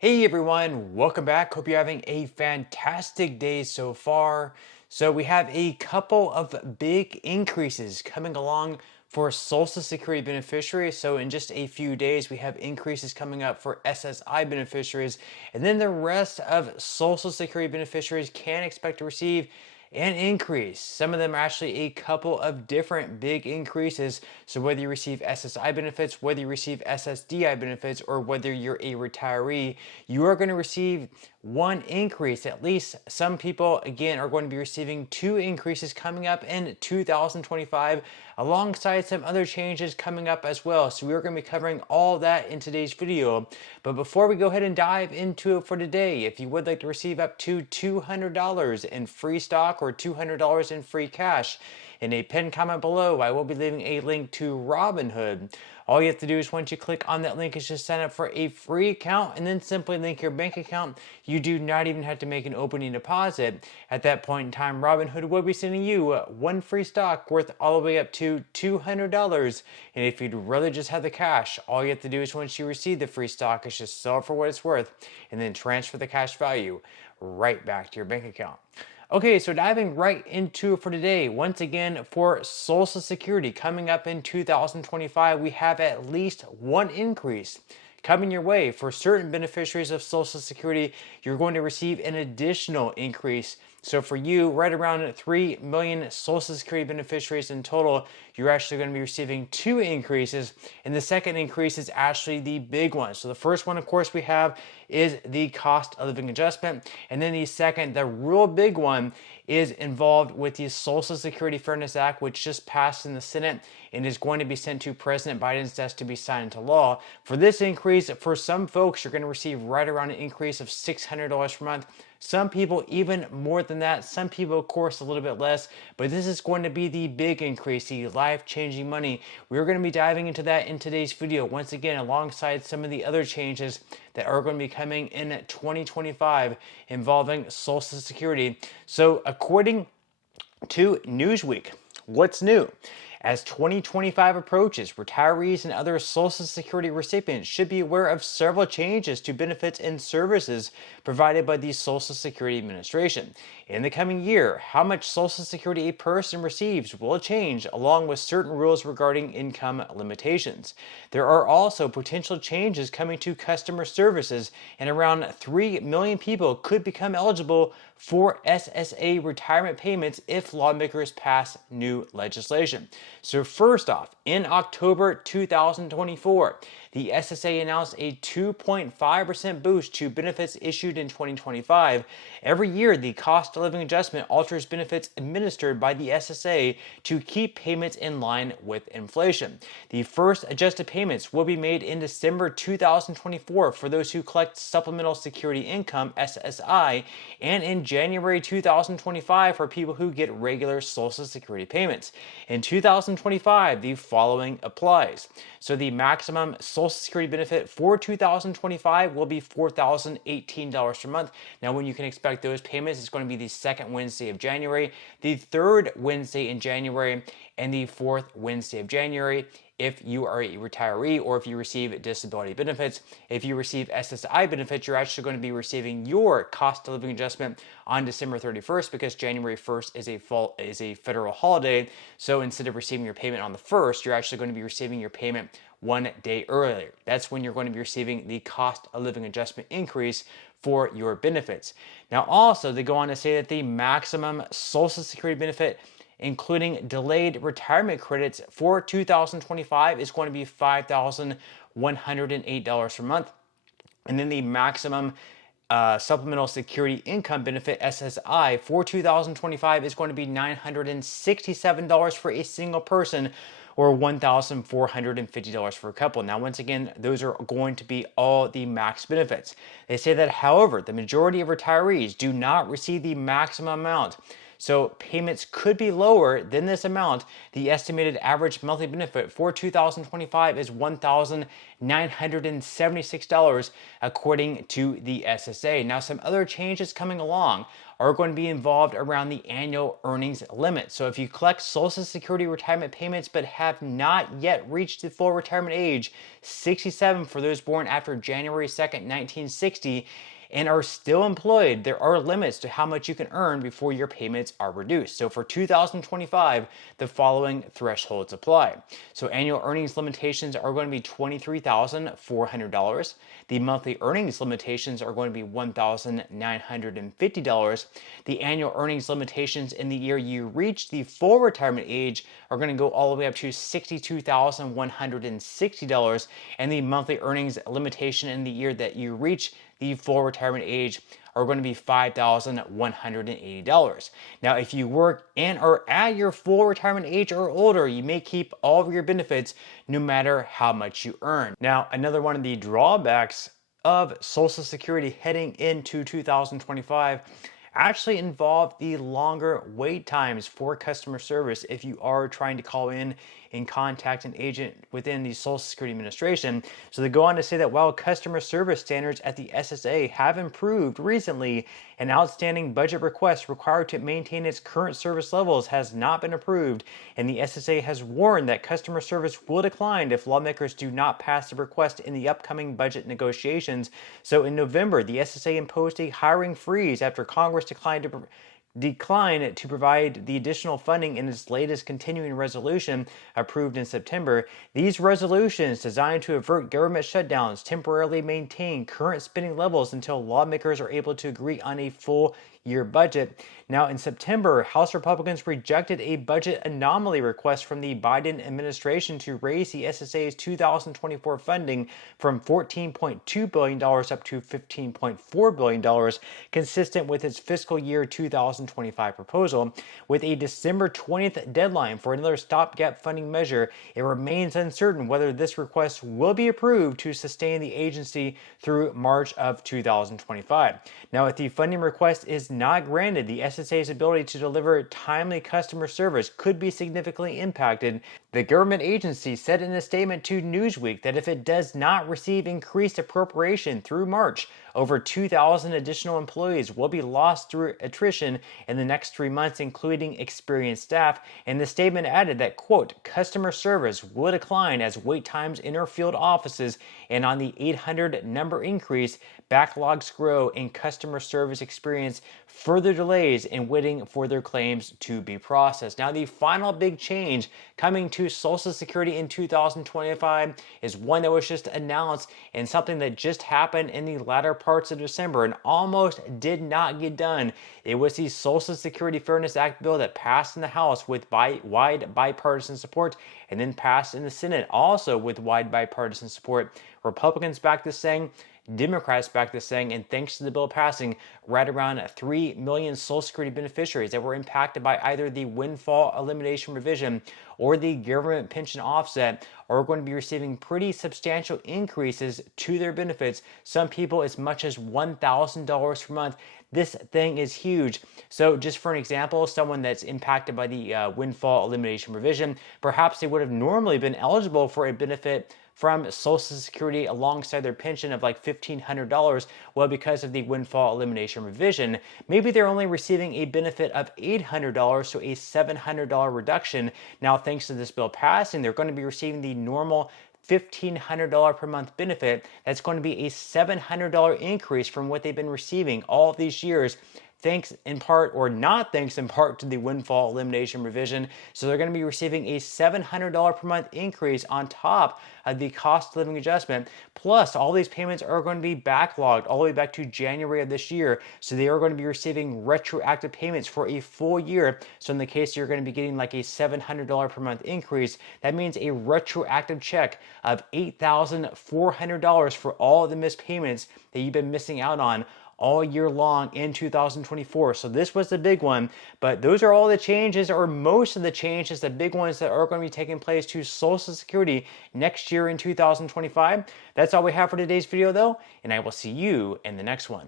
Hey everyone, welcome back. Hope you're having a fantastic day so far. So, we have a couple of big increases coming along for Social Security beneficiaries. So, in just a few days, we have increases coming up for SSI beneficiaries, and then the rest of Social Security beneficiaries can expect to receive an increase. Some of them are actually a couple of different big increases. So whether you receive SSI benefits, whether you receive SSDI benefits, or whether you're a retiree, you are going to receive one increase. At least some people, again, are going to be receiving two increases coming up in 2025, alongside some other changes coming up as well. So we're going to be covering all that in today's video. But before we go ahead and dive into it for today, if you would like to receive up to $200 in free stock or $200 in free cash, in a pinned comment below, I will be leaving a link to Robinhood. All you have to do is once you click on that link is just sign up for a free account and then simply link your bank account. You do not even have to make an opening deposit. At that point in time, Robinhood will be sending you one free stock worth all the way up to $200. And if you'd rather just have the cash, all you have to do is once you receive the free stock is just sell it for what it's worth and then transfer the cash value right back to your bank account. Okay, so diving right into it for today, once again, for Social Security coming up in 2025, we have at least one increase coming your way. For certain beneficiaries of Social Security, you're going to receive an additional increase. So for you, right around 3 million Social Security beneficiaries in total, you're actually going to be receiving two increases. And the second increase is actually the big one. So the first one, of course, we have is the cost of living adjustment. And then the second, the real big one, is involved with the Social Security Fairness Act, which just passed in the Senate and is going to be sent to President Biden's desk to be signed into law. For this increase, for some folks, you're going to receive right around an increase of $600 per month. Some people even more than that. Some people, of course, a little bit less. But this is going to be the big increase, the life-changing money. We're going to be diving into that in today's video, once again, alongside some of the other changes that are going to be coming in 2025 involving Social Security. So according to Newsweek, what's new? As 2025 approaches, retirees and other Social Security recipients should be aware of several changes to benefits and services provided by the Social Security Administration. In the coming year, how much Social Security a person receives will change, along with certain rules regarding income limitations. There are also potential changes coming to customer services, and around 3 million people could become eligible for SSA retirement payments if lawmakers pass new legislation. So first off, in October 2024, the SSA announced a 2.5% boost to benefits issued in 2025. Every year, the cost of living adjustment alters benefits administered by the SSA to keep payments in line with inflation. The first adjusted payments will be made in December 2024 for those who collect Supplemental Security Income, SSI, and in January 2025 for people who get regular Social Security payments. In 2025, the following applies. So the maximum Social Security benefit for 2025 will be $4,018 per month. Now, when you can expect those payments, it's going to be the second Wednesday of January, the third Wednesday in January, and the fourth Wednesday of January if you are a retiree or if you receive disability benefits. If you receive SSI benefits, you're actually going to be receiving your cost of living adjustment on December 31st because January 1st is a federal holiday. So instead of receiving your payment on the 1st, you're actually going to be receiving your payment one day earlier. That's when you're going to be receiving the cost of living adjustment increase for your benefits. Now, also, they go on to say that the maximum Social Security benefit, including delayed retirement credits for 2025, is going to be $5,108 per month. And then the maximum Supplemental Security Income Benefit, SSI, for 2025 is going to be $967 for a single person, or $1,450 for a couple. Now, once again, those are going to be all the max benefits. They say that, however, the majority of retirees do not receive the maximum amount. So payments could be lower than this amount. The estimated average monthly benefit for 2025 is $1,976 according to the SSA. Now, some other changes coming along are going to be involved around the annual earnings limit. So if you collect Social Security retirement payments but have not yet reached the full retirement age, 67 for those born after January 2nd, 1960, and are still employed, there are limits to how much you can earn before your payments are reduced. So for 2025, the following thresholds apply. So annual earnings limitations are going to be $23,400. The monthly earnings limitations are going to be $1,950. The annual earnings limitations in the year you reach the full retirement age are going to go all the way up to $62,160. And the monthly earnings limitation in the year that you reach the full retirement age are going to be $5,180. Now, if you work and are at your full retirement age or older, you may keep all of your benefits no matter how much you earn. Now, another one of the drawbacks of Social Security heading into 2025 actually involve the longer wait times for customer service if you are trying to call in and contact an agent within the Social Security Administration. So they go on to say that while customer service standards at the SSA have improved recently, an outstanding budget request required to maintain its current service levels has not been approved, and the SSA has warned that customer service will decline if lawmakers do not pass the request in the upcoming budget negotiations. So in November, the SSA imposed a hiring freeze after Congress declined to provide the additional funding in its latest continuing resolution approved in September. These resolutions, designed to avert government shutdowns, temporarily maintain current spending levels until lawmakers are able to agree on a full year budget. Now, in September, House Republicans rejected a budget anomaly request from the Biden administration to raise the SSA's 2024 funding from $14.2 billion up to $15.4 billion, consistent with its fiscal year 2025 proposal. With a December 20th deadline for another stopgap funding measure, it remains uncertain whether this request will be approved to sustain the agency through March of 2025. Now, if the funding request is not granted, the SSA's ability to deliver timely customer service could be significantly impacted. The government agency said in a statement to Newsweek that if it does not receive increased appropriation through March, over 2,000 additional employees will be lost through attrition in the next 3 months, including experienced staff. And the statement added that, quote, customer service will decline as wait times enter field offices, and on the 800 number increase, backlogs grow and customer service experience further delays in waiting for their claims to be processed. Now, the final big change coming to Social Security in 2025 is one that was just announced and something that just happened in the latter parts of December and almost did not get done. It was the Social Security Fairness Act bill that passed in the House with wide bipartisan support and then passed in the Senate also with wide bipartisan support. Republicans backed this thing, Democrats backed this thing, and thanks to the bill passing, right around 3 million Social Security beneficiaries that were impacted by either the windfall elimination revision or the government pension offset are going to be receiving pretty substantial increases to their benefits. Some people as much as $1,000 per month. This thing is huge. So just for an example, someone that's impacted by the windfall elimination revision, perhaps they would have normally been eligible for a benefit from Social Security alongside their pension of like $1,500. Well, because of the windfall elimination revision, maybe they're only receiving a benefit of $800, so a $700 reduction. Now, thanks to this bill passing, they're going to be receiving the normal $1,500 per month benefit. That's going to be a $700 increase from what they've been receiving all of these years, thanks in part or not thanks in part to the windfall elimination revision. So they're going to be receiving a $700 per month increase on top of the cost of living adjustment. Plus, all these payments are going to be backlogged all the way back to January of this year. So they are going to be receiving retroactive payments for a full year. So in the case you're going to be getting like a $700 per month increase, that means a retroactive check of $8,400 for all of the missed payments that you've been missing out on all year long in 2024. So this was the big one, but those are all the changes, or most of the changes, the big ones that are going to be taking place to Social Security next year in 2025. That's all we have for today's video though, and I will see you in the next one.